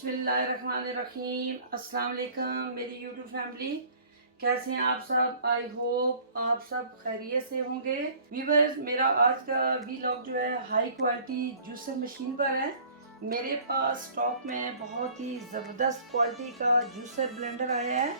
बिस्मिल्लाहिर्रहमानिर्रहीम। अस्सलाम वालेकुम मेरी यूट्यूब फैमिली, कैसे हैं आप सब। आई होप आप सब खैरियत से होंगे। व्यूअर्स, मेरा आज का वीलॉग जो है हाई क्वालिटी जूसर मशीन पर है। मेरे पास स्टॉक में बहुत ही ज़बरदस्त क्वालिटी का जूसर ब्लेंडर आया है।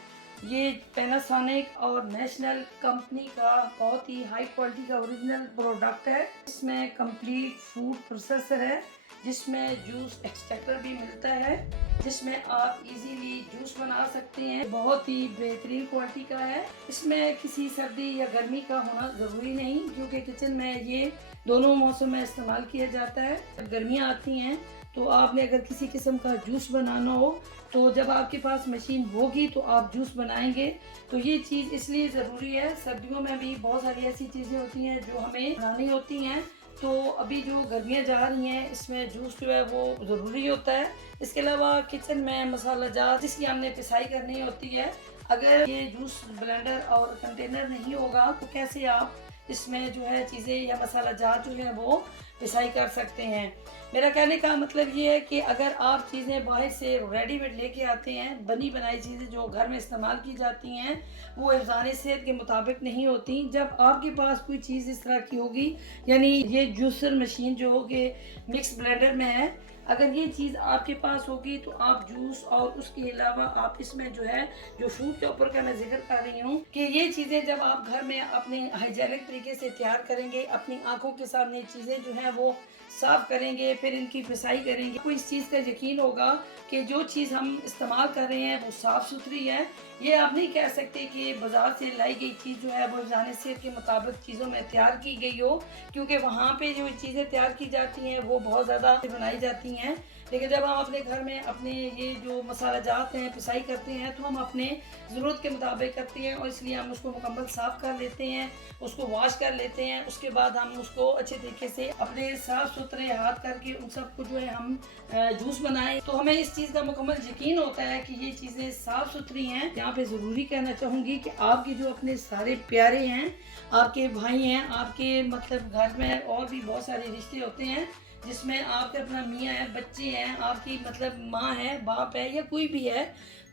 ये पैनासोनिक और नेशनल कंपनी का बहुत ही हाई क्वालिटी का ओरिजिनल प्रोडक्ट है। इसमें कंप्लीट फूड प्रोसेसर है, जिसमें जूस एक्सट्रैक्टर भी मिलता है, जिसमें आप इजीली जूस बना सकते हैं। बहुत ही बेहतरीन क्वालिटी का है। इसमें किसी सर्दी या गर्मी का होना ज़रूरी नहीं, क्योंकि किचन में ये दोनों मौसम में इस्तेमाल किया जाता है। जब गर्मियाँ आती हैं तो आपने अगर किसी किस्म का जूस बनाना हो, तो जब आपके पास मशीन होगी तो आप जूस बनाएंगे। तो ये चीज़ इसलिए ज़रूरी है। सर्दियों में भी बहुत सारी ऐसी चीज़ें होती हैं जो हमें बनानी होती हैं। तो अभी जो गर्मियाँ जा रही हैं, इसमें जूस जो है वो ज़रूरी होता है। इसके अलावा किचन में मसाला जार जिसकी हमने पिसाई करनी होती है, अगर ये जूस ब्लेंडर और कंटेनर नहीं होगा तो कैसे आप इसमें जो है चीज़ें या मसाला जार जो है वो पिसाई कर सकते हैं। मेरा कहने का मतलब ये है कि अगर आप चीज़ें बाहर से रेडीमेड लेके आते हैं, बनी बनाई चीज़ें जो घर में इस्तेमाल की जाती हैं, वो हिफ़्ज़ान सेहत के मुताबिक नहीं होती। जब आपके पास कोई चीज़ इस तरह की होगी, यानी ये जूसर मशीन जो हो कि मिक्स ब्लेंडर में है, अगर ये चीज़ आपके पास होगी तो आप जूस और उसके अलावा आप इसमें जो है जो फूड के ऊपर का मैं जिक्र कर रही हूँ कि ये चीज़ें जब आप घर में अपने हाइजेनिक तरीके से तैयार करेंगे, अपनी आंखों के सामने चीज़ें जो हैं वो साफ़ करेंगे, फिर इनकी पिसाई करेंगे, आपको इस चीज़ का यकीन होगा कि जो चीज़ हम इस्तेमाल कर रहे हैं वो साफ़ सुथरी है। ये आप नहीं कह सकते कि बाज़ार से लाई गई चीज़ जो है वो जाने सेहत के मुताबिक चीज़ों में तैयार की गई हो, क्योंकि वहाँ पे जो चीज़ें तैयार की जाती हैं वो बहुत ज़्यादा बनाई जाती हैं। लेकिन जब हम अपने घर में अपने ये जो मसाला जात हैं पिसाई करते हैं, तो हम अपने ज़रूरत के मुताबिक करते हैं और इसलिए हम उसको मुकम्मल साफ़ कर लेते हैं, उसको वॉश कर लेते हैं। उसके बाद हम उसको अच्छे तरीके से अपने साफ़ सुथरे हाथ करके उन सबको जो है हम जूस बनाएं, तो हमें इस चीज़ का मुकम्मल यकीन होता है कि ये चीज़ें साफ़ सुथरी हैं। यहाँ पे ज़रूरी कहना चाहूँगी कि आपके जो अपने सारे प्यारे हैं, आपके भाई हैं, आपके मतलब घर में और भी बहुत सारे रिश्ते होते हैं, जिसमें आपके अपना मियाँ है, बच्चे हैं, आपकी मतलब माँ है, बाप है या कोई भी है,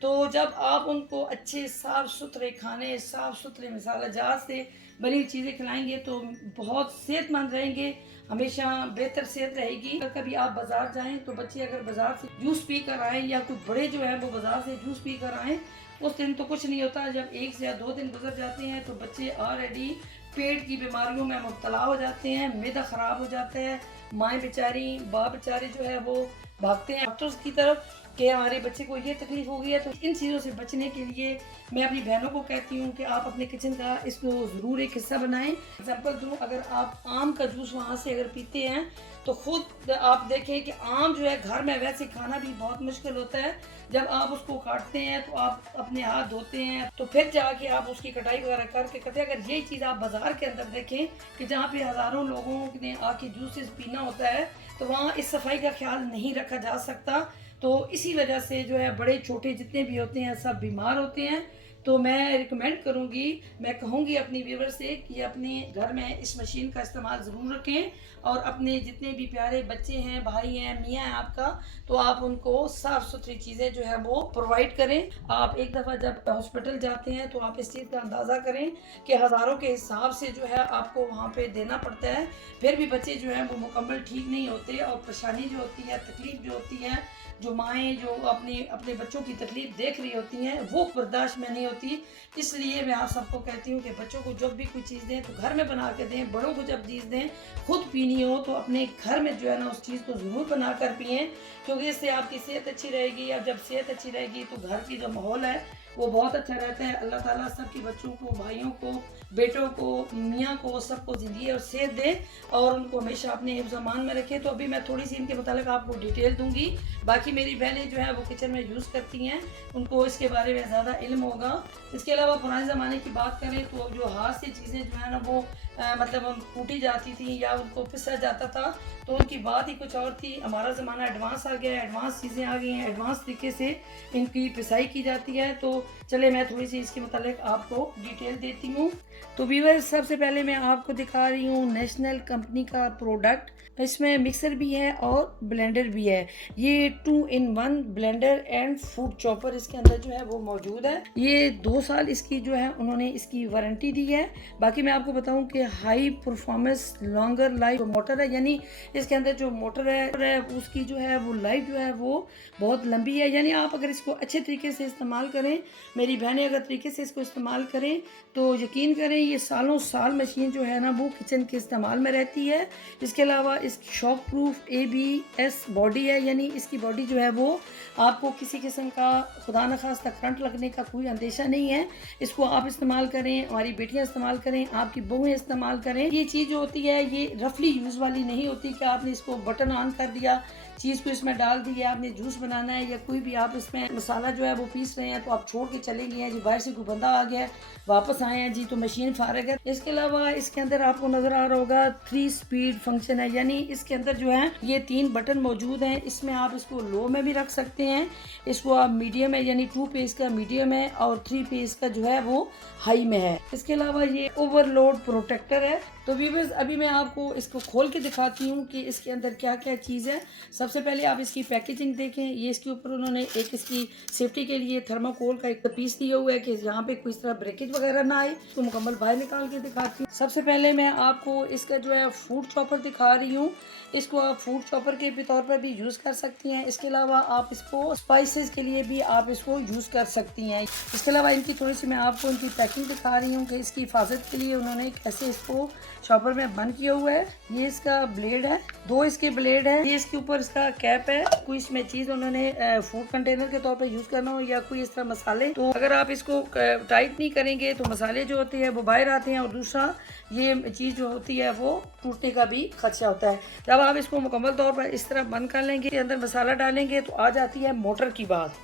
तो जब आप उनको अच्छे साफ़ सुथरे खाने, साफ़ सुथरे मसाला जात से बनी चीज़ें खिलाएंगे तो बहुत सेहतमंद रहेंगे, हमेशा बेहतर सेहत रहेगी। अगर कभी आप बाज़ार जाएं तो बच्चे अगर बाज़ार से जूस पी कर आएँ या कुछ बड़े जो है वो बाज़ार से जूस पी कर आएँ, उस दिन तो कुछ नहीं होता। जब 1 या 2 दिन गुजर जाते हैं तो बच्चे ऑलरेडी पेट की बीमारियों में मुब्तला हो जाते हैं, मैदा ख़राब हो जाता है। माएँ बेचारी, बाप बेचारे जो है वो भागते हैं डॉक्टर्स की तरफ कि हमारे बच्चे को ये तकलीफ हो गई है। तो इन चीज़ों से बचने के लिए मैं अपनी बहनों को कहती हूँ कि आप अपने किचन का इसको ज़रूर एक हिस्सा बनाएं। एग्जाम्पल दूँ, अगर आप आम का जूस वहाँ से अगर पीते हैं तो खुद आप देखें कि आम जो है घर में वैसे खाना भी बहुत मुश्किल होता है। जब आप उसको काटते हैं तो आप अपने हाथ धोते हैं, तो फिर जाके आप उसकी कटाई वगैरह करके करते हैं। अगर यही चीज़ आप बाज़ार के अंदर देखें कि जहाँ पे हज़ारों लोगों ने आके जूसेस पीना होता है, तो वहाँ इस सफाई का ख्याल नहीं रखा जा सकता। तो इसी वजह से जो है बड़े छोटे जितने भी होते हैं सब बीमार होते हैं। तो मैं रिकमेंड करूँगी, मैं कहूँगी अपनी व्यूअर से कि अपने घर में इस मशीन का इस्तेमाल ज़रूर रखें और अपने जितने भी प्यारे बच्चे हैं, भाई हैं, मियाँ हैं आपका, तो आप उनको साफ़ सुथरी चीज़ें जो है वो प्रोवाइड करें। आप एक दफ़ा जब हॉस्पिटल जाते हैं तो आप इस चीज़ का अंदाज़ा करें कि हज़ारों के हिसाब से जो है आपको वहाँ पे देना पड़ता है, फिर भी बच्चे जो हैं वो मुकम्मल ठीक नहीं होते और परेशानी जो होती है, तकलीफ़ जो होती है, जो माएँ जो अपने बच्चों की तकलीफ़ देख रही होती हैं, वो बर्दाश्त में नहीं होती। इसलिए मैं आप सबको कहती हूँ कि बच्चों को जब भी कोई चीज़ दें तो घर में बना के दें। बड़ों को जब चीज़ दें, खुद पीनी हो तो अपने घर में जो है ना उस चीज़ को ज़रूर बना कर पिएँ, क्योंकि इससे आपकी सेहत अच्छी रहेगी। और जब सेहत अच्छी रहेगी तो घर की जो माहौल है वो बहुत अच्छा रहता है। अल्लाह ताला सबके बच्चों को, भाइयों को, बेटों को, मियाँ को, सबको ज़िंदगी और सेहत दे और उनको हमेशा अपने हिफ्ज़-ए-मान में रखे। तो अभी मैं थोड़ी सी इनके मुतालिक आपको डिटेल दूँगी। बाकी मेरी बहनें जो है वो किचन में यूज़ करती हैं, उनको इसके बारे में ज़्यादा इल्म होगा। इसके अलावा पुराने ज़माने की बात करें तो जो हाथ से चीज़ें जो है ना वो मतलब कूटी जाती थी या उनको पिसा जाता था, तो उनकी बात ही कुछ और थी। हमारा ज़माना एडवांस आ गया है, एडवांस चीज़ें आ गई हैं, एडवांस तरीके से इनकी पिसाई की जाती है। तो चले मैं थोड़ी सी इसके मतलब आपको डिटेल देती हूँ। तो व्यूअर्स, सबसे पहले मैं आपको दिखा रही हूँ नेशनल कंपनी का प्रोडक्ट। इसमें मिक्सर भी है और ब्लेंडर भी है। ये 2-in-1 blender and food chopper इसके अंदर जो है वो मौजूद है। ये 2 साल इसकी जो है उन्होंने इसकी वारंटी दी है। बाकी मैं आपको बताऊं कि high performance longer life motor है, यानी इसके अंदर जो मोटर है उसकी जो है वो लाइफ जो है वो बहुत लंबी है। यानी आप अगर इसको अच्छे तरीके से इस्तेमाल करें, मेरी बहनें अगर तरीके से इसको इस्तेमाल करें तो यकीन करें ये सालों साल मशीन जो है ना वो किचन के इस्तेमाल में रहती है। इसके अलावा इस शॉक प्रूफ ABS बॉडी है, यानी इसकी बॉडी जो है वो आपको किसी किस्म का खुदा न खास्ता करंट लगने का कोई अंदेशा नहीं है। इसको आप इस्तेमाल करें, हमारी बेटियां इस्तेमाल करें, आपकी बहुएं इस्तेमाल करें। ये चीज़ जो होती है ये रफली यूज़ वाली नहीं होती कि आपने इसको बटन ऑन कर दिया, चीज़ को इसमें डाल दी है, आपने जूस बनाना है या कोई भी आप इसमें मसाला जो है वो पीस रहे हैं तो आप छोड़ के चले गए हैं जी, बाहर से कोई बंदा आ गया वापस आए हैं जी तो मशीन फारग है। इसके अलावा इसके अंदर आपको नजर आ रहा होगा 3 स्पीड फंक्शन है, यानी इसके अंदर जो है ये 3 बटन मौजूद हैं। इसमें आप इसको लो में भी रख सकते हैं, इसको आप मीडियम है यानी 2 पेज का मीडियम है और 3 पेज का जो है वो हाई में है। इसके अलावा ये ओवरलोड प्रोटेक्टर है। तो व्यूअर्स, अभी मैं आपको इसको खोल के दिखाती हूँ कि इसके अंदर क्या क्या चीज़ है। सबसे पहले आप इसकी पैकेजिंग देखें। ये इसके ऊपर उन्होंने एक इसकी सेफ्टी के लिए थर्माकोल का एक पीस दिया हुआ है कि यहाँ पे कोई इस तरह ब्रेकेज वगैरह ना आए। तो मुकम्मल बाहर निकाल के दिखाती हूँ। सबसे पहले मैं आपको इसका जो है फूड चॉपर दिखा रही हूँ। इसको आप फूड चॉपर के तौर पर भी यूज़ कर सकती हैं। इसके अलावा आप इसको स्पाइसेस के लिए भी आप इसको यूज़ कर सकती हैं। इसके अलावा इनकी थोड़ी सी मैं आपको इनकी पैकिंग दिखा रही हूँ कि इसकी हिफाजत के लिए उन्होंने कैसे इसको शॉपर में बंद किया हुआ है। ये इसका ब्लेड है, 2 इसके ब्लेड है। ये इसके ऊपर इसका कैप है। कोई इसमें चीज़ उन्होंने फूड कंटेनर के तौर पर यूज़ करना हो या कोई इस तरह मसाले, तो अगर आप इसको टाइट नहीं करेंगे तो मसाले जो होते हैं वो बाहर आते हैं और दूसरा ये चीज़ जो होती है वो टूटने का भी खदशा होता है। जब आप इसको मुकम्मल तौर पर इस तरह बंद कर लेंगे, अंदर मसाला डालेंगे तो आ जाती है मोटर की बात।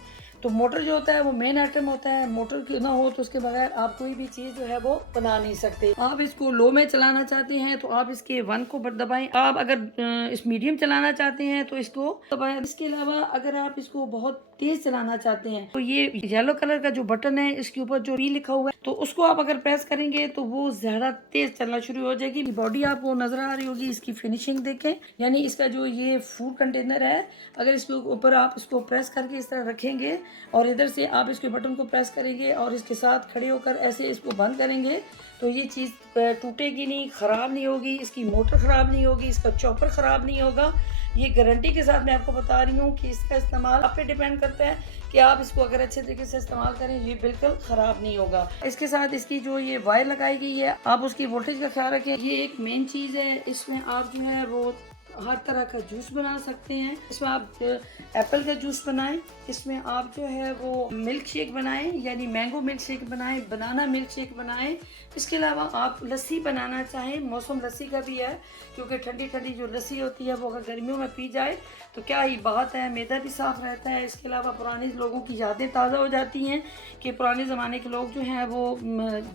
तो मोटर जो होता है वो मेन आइटम होता है। मोटर ना हो तो उसके बगैर आप कोई भी चीज़ जो है वो बना नहीं सकते। आप इसको लो में चलाना चाहते हैं तो आप इसके 1 को दबाएं। आप अगर इस मीडियम चलाना चाहते हैं तो इसको दबाएं। इसके अलावा अगर आप इसको बहुत तेज चलाना चाहते हैं तो ये येलो कलर का जो बटन है इसके ऊपर जो P लिखा हुआ है तो उसको आप अगर प्रेस करेंगे तो वो ज्यादा तेज चलना शुरू हो जाएगी। बॉडी आपको नजर आ रही होगी, इसकी फिनिशिंग देखें। यानी इसका जो ये फूड कंटेनर है, अगर इसके ऊपर आप इसको प्रेस करके इस तरह रखेंगे और इधर से आप इसके बटन को प्रेस करेंगे और इसके साथ खड़े होकर ऐसे इसको बंद करेंगे तो ये चीज़ टूटेगी नहीं, ख़राब नहीं होगी, इसकी मोटर ख़राब नहीं होगी, इसका चॉपर ख़राब नहीं होगा। ये गारंटी के साथ मैं आपको बता रही हूँ कि इसका इस्तेमाल आप पे डिपेंड करता है कि आप इसको अगर अच्छे तरीके से इस्तेमाल करें, ये बिल्कुल ख़राब नहीं होगा। इसके साथ इसकी जो ये वायर लगाई गई है, आप उसकी वोल्टेज का ख्याल रखें। ये एक मेन चीज़ है, इसमें आप जो है वो हर तरह का जूस बना सकते हैं। इसमें आप एप्पल का जूस बनाएं, इसमें आप जो है वो मिल्क शेक बनाएं, यानी मैंगो मिल्क शेक बनाएं, बनाना मिल्क शेक बनाएं। इसके अलावा आप लस्सी बनाना चाहें, मौसम लस्सी का भी है, क्योंकि ठंडी ठंडी जो लस्सी होती है वो अगर गर्मियों में पी जाए तो क्या ही बात है, मैदा भी साफ़ रहता है। इसके अलावा पुराने लोगों की यादें ताज़ा हो जाती हैं कि पुराने ज़माने के लोग जो हैं वो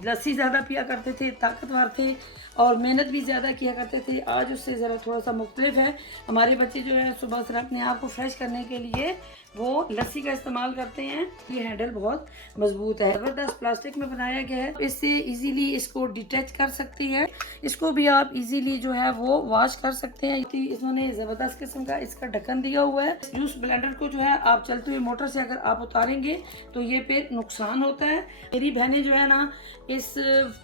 लस्सी ज़्यादा पिया करते थे, ताकतवर थे और मेहनत भी ज़्यादा किया करते थे। आज उससे ज़रा थोड़ा सा मुख्तलिफ है। हमारे बच्चे जो है सुबह से अपने आप को फ्रेश करने के लिए वो लस्सी का इस्तेमाल करते हैं। ये हैंडल बहुत मजबूत है, ज़बरदस्त प्लास्टिक में बनाया गया है। इससे इजीली इसको डिटैच कर सकती है। इसको भी आप इजीली जो है वो वॉश कर सकते हैं। इन्होंने ज़बरदस्त किस्म का इसका ढक्कन दिया हुआ है। जूस ब्लेंडर को जो है आप चलते हुए मोटर से अगर आप उतारेंगे तो ये पे नुकसान होता है। मेरी बहनें जो है ना इस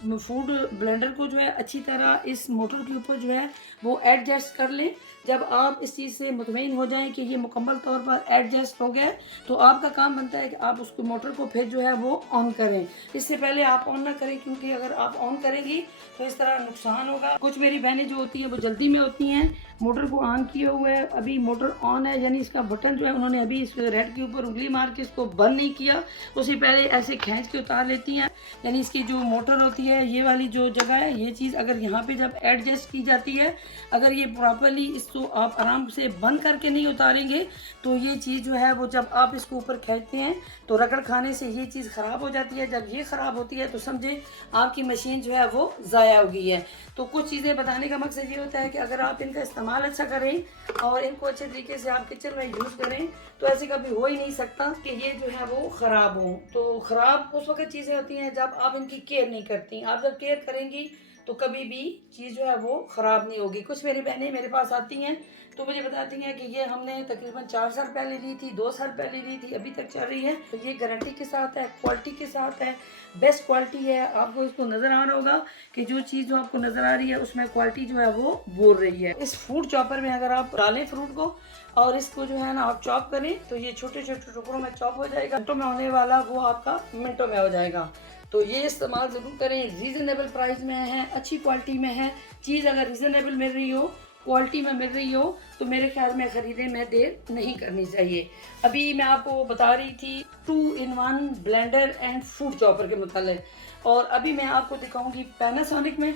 फूड ब्लेंडर को जो है अच्छी तरह इस मोटर के ऊपर जो है वो एडजस्ट कर लें। जब आप इस चीज़ से मुतमईन हो जाएं कि ये मुकम्मल तौर पर एडजस्ट हो गया तो आपका काम बनता है कि आप उसको मोटर को फिर जो है वो ऑन करें। इससे पहले आप ऑन ना करें, क्योंकि अगर आप ऑन करेंगी तो इस तरह नुकसान होगा। कुछ मेरी बहनें जो होती हैं वो जल्दी में होती हैं, मोटर को ऑन किया हुआ है, अभी मोटर ऑन है, यानी इसका बटन जो है उन्होंने अभी इस रेड के ऊपर उंगली मार के इसको बंद नहीं किया, उससे पहले ऐसे खींच के उतार लेती हैं। यानी इसकी जो मोटर होती है, ये वाली जो जगह है, ये चीज़ अगर यहाँ पे जब एडजस्ट की जाती है, अगर ये प्रॉपरली इस इसको आप आराम से बंद करके नहीं उतारेंगे तो ये चीज़ जो है वो जब आप इसको ऊपर खींचते हैं तो रगड़ खाने से ये चीज़ ख़राब हो जाती है। जब ये ख़राब होती है तो समझे आपकी मशीन जो है वो ज़ाया हो गई है। तो कुछ चीज़ें बताने का मकसद ये होता है कि अगर आप इनका इस्तेमाल अच्छा करें और इनको अच्छे तरीके से आप किचन में यूज़ करें तो ऐसे कभी हो ही नहीं सकता कि ये जो है वो ख़राब हो। तो ख़राब उस वक्त चीज़ें होती हैं जब आप इनकी केयर नहीं करती। आप जब केयर करेंगी तो कभी भी चीज़ जो है वो ख़राब नहीं होगी। कुछ मेरी बहनें मेरे पास आती हैं तो मुझे बताती हैं कि ये हमने तकरीबन 4 साल पहले ली थी, 2 साल पहले ली थी, अभी तक चल रही है। तो ये गारंटी के साथ है, क्वालिटी के साथ है, बेस्ट क्वालिटी है। आपको इसको नज़र आ रहा होगा कि जो चीज़ जो आपको नज़र आ रही है उसमें क्वालिटी जो है वो बोल रही है। इस फ्रूट चॉपर में अगर आप डालें फ्रूट को और इसको जो है ना आप चॉप करें तो ये छोटे छोटे टुकड़ों में चॉप हो जाएगा। मिनटों में होने वाला वो आपका मिनटों में हो जाएगा। तो ये इस्तेमाल ज़रूर करें। रीज़नेबल प्राइस में है, अच्छी क्वालिटी में है। चीज़ अगर रीज़नेबल मिल रही हो, क्वालिटी में मिल रही हो तो मेरे ख्याल में ख़रीदने में देर नहीं करनी चाहिए। अभी मैं आपको बता रही थी 2-in-1 blender and food chopper के मुतालिक और अभी मैं आपको दिखाऊंगी पैनासोनिक में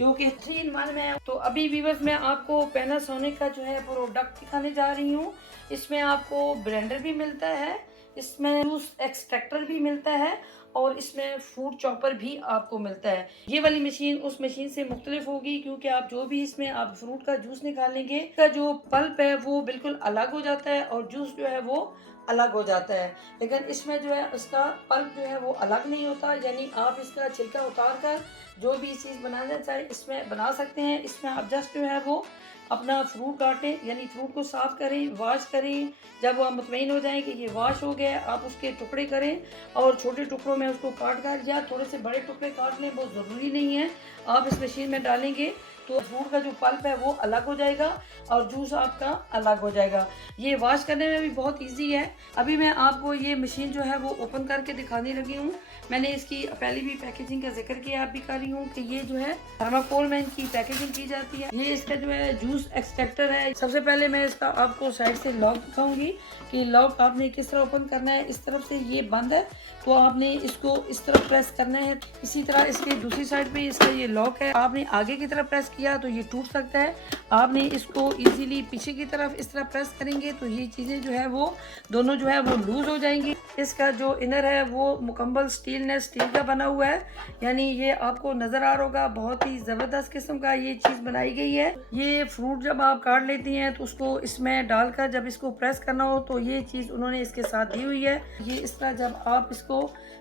जो कि 3-in-1 में है। तो अभी व्यूअर्स मैं आपको पैनासोनिक का जो है प्रोडक्ट दिखाने जा रही हूँ। इसमें आपको ब्लेंडर भी मिलता है, इसमें जूस एक्सट्रैक्टर भी मिलता है और इसमें फूड चॉपर भी आपको मिलता है। ये वाली मशीन उस मशीन से मुख्तलिफ होगी क्योंकि आप जो भी इसमें आप फ्रूट का जूस निकालेंगे इसका जो पल्प है वो बिल्कुल अलग हो जाता है और जूस जो है वो अलग हो जाता है। लेकिन इसमें जो है उसका पल्प जो है वो अलग नहीं होता, यानी आप इसका छिलका उतार कर जो भी चीज़ बनाना चाहे इसमें बना सकते हैं। इसमें आप जस्ट जो है वो अपना फ्रूट काटें, यानी फ्रूट को साफ़ करें, वॉश करें। जब आप मुतमईन हो जाएं कि ये वॉश हो गया आप उसके टुकड़े करें और छोटे टुकड़ों में उसको काट कर या थोड़े से बड़े टुकड़े काट लें, बहुत ज़रूरी नहीं है। आप इस मशीन में डालेंगे तो फ्रूट का जो पल्प है वो अलग हो जाएगा और जूस आपका अलग हो जाएगा। ये वॉश करने में भी बहुत इजी है। अभी मैं आपको ये मशीन जो है वो ओपन करके दिखाने लगी हूँ। मैंने इसकी पहले भी पैकेजिंग का जिक्र किया, आप भी कर रही हूँ कि ये जो है थर्माकोल में इनकी पैकेजिंग की जाती है। ये इसका जो है जूस एक्सट्रैक्टर है। सबसे पहले मैं इसका आपको साइड से लॉक दिखाऊंगी कि लॉक आपने किस तरह ओपन करना है। इस तरफ से ये बंद है तो आपने इसको इस तरफ प्रेस करना है। इसी तरह इसके दूसरी साइड पे इसका ये लॉक है, आपने आगे की तरफ प्रेस किया तो ये टूट सकता है। आपने इसको इजीली पीछे की तरफ इस तरह प्रेस करेंगे तो ये चीज़ें जो है वो दोनों जो है वो लूज हो जाएंगी। इसका जो इनर है वो मुकम्मल स्टील का बना हुआ है, यानी ये आपको नज़र आ रहा होगा बहुत ही ज़बरदस्त किस्म का ये चीज़ बनाई गई है। ये फ्रूट जब आप काट लेती हैं तो उसको इसमें डालकर जब इसको प्रेस करना हो तो ये चीज़ उन्होंने इसके साथ दी हुई है। ये इस तरह जब आप इसको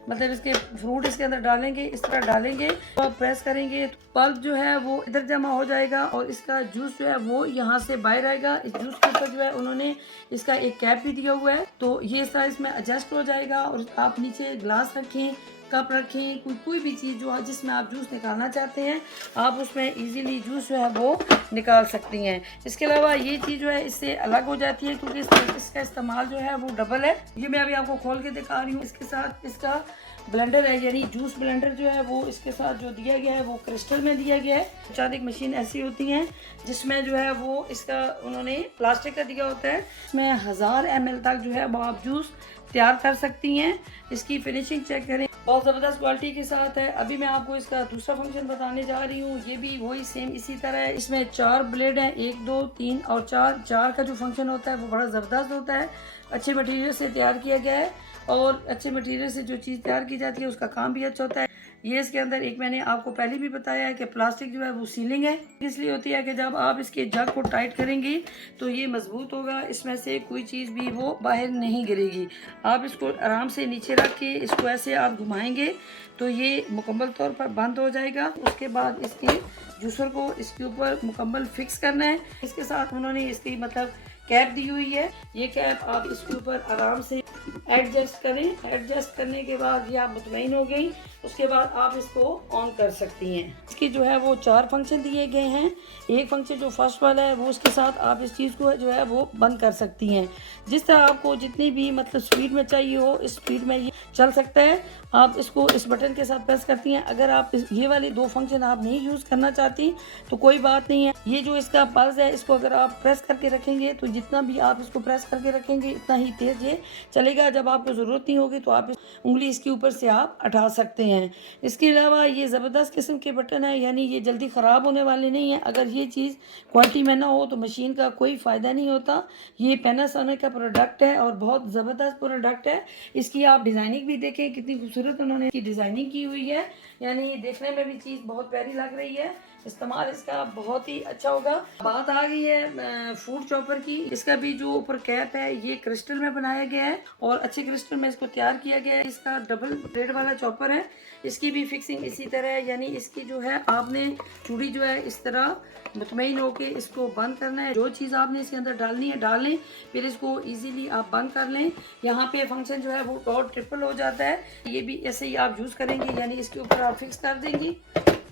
मतलब इसके फ्रूट इसके अंदर डालेंगे, इस तरह डालेंगे तो आप प्रेस करेंगे तो पल्प जो है वो इधर जमा हो जाएगा और इसका जूस जो है वो यहाँ से बाहर आएगा। इस जूस के ऊपर जो है उन्होंने इसका एक कैप भी दिया हुआ है तो ये सारा इसमें एडजस्ट हो जाएगा। और आप नीचे ग्लास रखें, कप रखें, कोई भी चीज़ जो है जिसमें आप जूस निकालना चाहते हैं आप उसमें इजीली जूस जो है वो निकाल सकती हैं। इसके अलावा ये चीज़ जो है इससे अलग हो जाती है क्योंकि इसका इस्तेमाल जो है वो डबल है। ये मैं अभी आपको खोल के दिखा रही हूँ। इसके साथ इसका ब्लेंडर है, यानी जूस ब्लेंडर जो है वो इसके साथ जो दिया गया है वो क्रिस्टल में दिया गया है। चार एक मशीन ऐसी होती हैं जिसमें जो है वो इसका उन्होंने प्लास्टिक का दिया होता है। इसमें 1000 ml तक जो है वो आप जूस तैयार कर सकती हैं। इसकी फिनिशिंग चेक करें, बहुत ज़बरदस्त क्वालिटी के साथ है। अभी मैं आपको इसका दूसरा फंक्शन बताने जा रही हूँ। ये भी वही सेम इसी तरह है। इसमें 4 ब्लेड हैं, 1 2 3 और 4 का जो फंक्शन होता है वो बड़ा ज़बरदस्त होता है। अच्छे मटेरियल से तैयार किया गया है और अच्छे मटेरियल से जो चीज़ तैयार की जाती है उसका काम भी अच्छा होता है। ये इसके अंदर एक मैंने आपको पहले भी बताया है कि प्लास्टिक जो है वो सीलिंग है, इसलिए होती है कि जब आप इसके जग को टाइट करेंगी तो ये मजबूत होगा, इसमें से कोई चीज़ भी वो बाहर नहीं गिरेगी। आप इसको आराम से नीचे रख के इसको ऐसे आप घुमाएंगे तो ये मुकम्मल तौर पर बंद हो जाएगा। उसके बाद इसके जूसर को इसके ऊपर मुकम्मल फिक्स करना है। इसके साथ उन्होंने इसकी मतलब कैप दी हुई है। ये कैप आप इसके ऊपर आराम से एडजस्ट करें। एडजस्ट करने के बाद ये आप मुतमईन हो गई, उसके बाद आप इसको ऑन कर सकती हैं। इसकी जो है वो 4 फंक्शन दिए गए हैं। एक फंक्शन जो फर्स्ट वाला है वो उसके साथ आप इस चीज़ को जो है वो बंद कर सकती हैं। जिस तरह आपको जितनी भी मतलब स्पीड में चाहिए हो इस स्पीड में ये चल सकता है। आप इसको इस बटन के साथ प्रेस करती हैं। अगर आप ये वाले 2 फंक्शन आप नहीं यूज़ करना चाहती तो कोई बात नहीं है। ये जो इसका पल्स है इसको अगर आप प्रेस करके रखेंगे तो जितना भी आप इसको प्रेस करके रखेंगे इतना ही तेज़ ये चलेगा। जब आपको ज़रूरत नहीं होगी तो आप उंगली इसके ऊपर से आप हटा सकते हैं। इसके अलावा ये ज़बरदस्त किस्म के बटन है, यानी ये जल्दी ख़राब होने वाले नहीं हैं। अगर ये चीज़ क्वालिटी में ना हो तो मशीन का कोई फ़ायदा नहीं होता। ये पैनासोनिक का प्रोडक्ट है और बहुत ज़बरदस्त प्रोडक्ट है। इसकी आप डिज़ाइनिंग भी देखें, कितनी खूबसूरत उन्होंने इसकी डिज़ाइनिंग की हुई है, यानी देखने में भी चीज़ बहुत प्यारी लग रही है। इस्तेमाल इसका बहुत ही अच्छा होगा। बात आ गई है फूड चॉपर की। इसका भी जो ऊपर कैप है ये क्रिस्टल में बनाया गया है और अच्छे क्रिस्टल में इसको तैयार किया गया है। इसका डबल ब्लेड वाला चॉपर है। इसकी भी फिक्सिंग इसी तरह है, यानी इसकी जो है आपने चूड़ी जो है इस तरह मुतमईन होके इसको बंद करना है। जो चीज़ आपने इसके अंदर डालनी है डाल लें, फिर इसको इजीली आप बंद कर लें। यहाँ पे फंक्शन जो है वो और ट्रिपल हो जाता है। ये भी ऐसे ही आप यूज़ करेंगे, यानी इसके ऊपर आप फिक्स कर देंगी।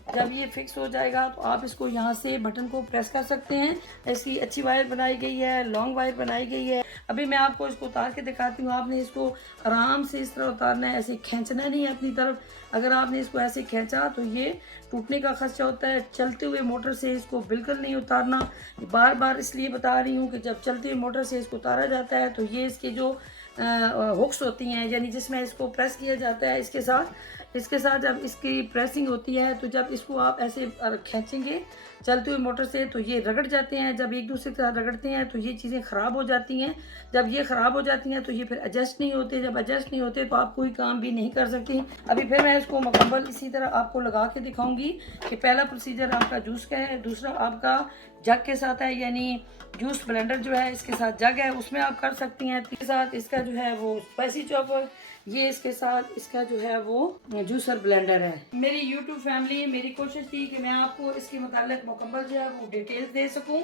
जब ये फिक्स हो जाएगा तो आप इसको यहाँ से बटन को प्रेस कर सकते हैं। इसकी अच्छी वायर बनाई गई है, लॉन्ग वायर बनाई गई है। अभी मैं आपको इसको उतार के दिखाती हूँ। आपने इसको आराम से इस तरह उतारना है, ऐसे खींचना नहीं है अपनी तरफ। अगर आपने इसको ऐसे खींचा तो ये टूटने का खदशा होता है। चलते हुए मोटर से इसको बिल्कुल नहीं उतारना। बार बार इसलिए बता रही हूँ कि जब चलते हुए मोटर से इसको उतारा जाता है तो ये इसके जो हुक्स होती हैं, यानी जिसमें इसको प्रेस किया जाता है, इसके साथ जब इसकी प्रेसिंग होती है तो जब इसको आप ऐसे खींचेंगे चलते हुए मोटर से तो ये रगड़ जाते हैं। जब एक दूसरे के साथ रगड़ते हैं तो ये चीज़ें ख़राब हो जाती हैं। जब ये ख़राब हो जाती हैं तो ये फिर एडजस्ट नहीं होते। जब एडजस्ट नहीं होते तो आप कोई काम भी नहीं कर सकती। अभी फिर मैं इसको मुकम्मल इसी तरह आपको लगा के दिखाऊंगी कि पहला प्रोसीजर आपका जूस का है, दूसरा आपका जग के साथ है, यानी जूस ब्लेंडर जो है इसके साथ जग है उसमें आप कर सकती हैं। इसके साथ इसका जो है वो स्पाइसी चॉपर, ये इसके साथ इसका जो है वो जूसर ब्लेंडर है। मेरी यूट्यूब फैमिली, मेरी कोशिश थी कि मैं आपको इसके मुतालिक मुकम्मल जो है वो डिटेल्स दे सकूं,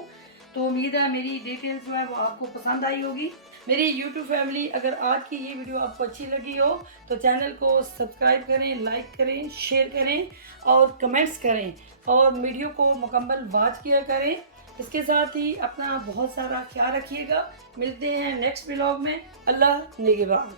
तो उम्मीद है मेरी डिटेल्स जो है वो आपको पसंद आई होगी। मेरी यूट्यूब फैमिली, अगर आज की ये वीडियो आपको अच्छी लगी हो तो चैनल को सब्सक्राइब करें, लाइक करें, शेयर करें और कमेंट्स करें और वीडियो को मुकम्मल वॉच किया करें। इसके साथ ही अपना बहुत सारा ख्याल रखिएगा। मिलते हैं नेक्स्ट व्लॉग में। अल्लाह निगहबान।